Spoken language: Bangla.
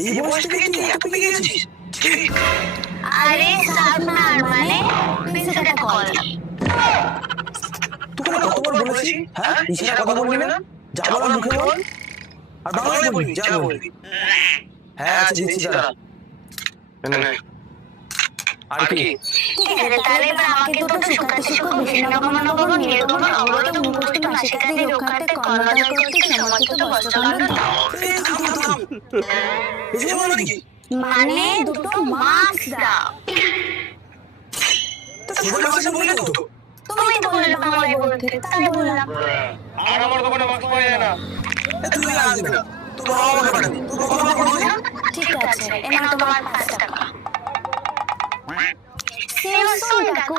এই বয়স থেকে তুই এত পেকে গেছিস? আরে সাবনার মানে বিষয়টা কল। তোকে না কতবার বলেছি, হ্যাঁ ইশারা কথা বলবি না, যা বলার মুখে বল, আর বাংলায় বলবি যা বলবি। হ্যাঁ আচ্ছা দিচ্ছি দাঁড়া। আর কি? ঠিক আছে, তাহলে এবার আমাকে দুটো সুকাতে শিক্ষক বিষ্ণুনগর নির্গমন অবরত মুখস্থ নাসিকাদি রক্ষার্থে কর্ণদান করতে সমর্থিত বস্ত্রকাণ্ড দাও। এই থাম থাম থাম, এসব মানে কি? মানে দুটো মার্কস দাও। তো সবাই মাসে বললে কত? তুমি তো বললে বাংলায় বলতে, তাই বললাম। আর আমার দোকানে মাছ পাওয়া যায় না। তুই আর দিবি না, তোর বাবা আমাকে পাঠাবি, তোর কথা বলছিস না? ঠিক আছে, এ নাও তোমার 5 টাকা। See you soon, কাকু।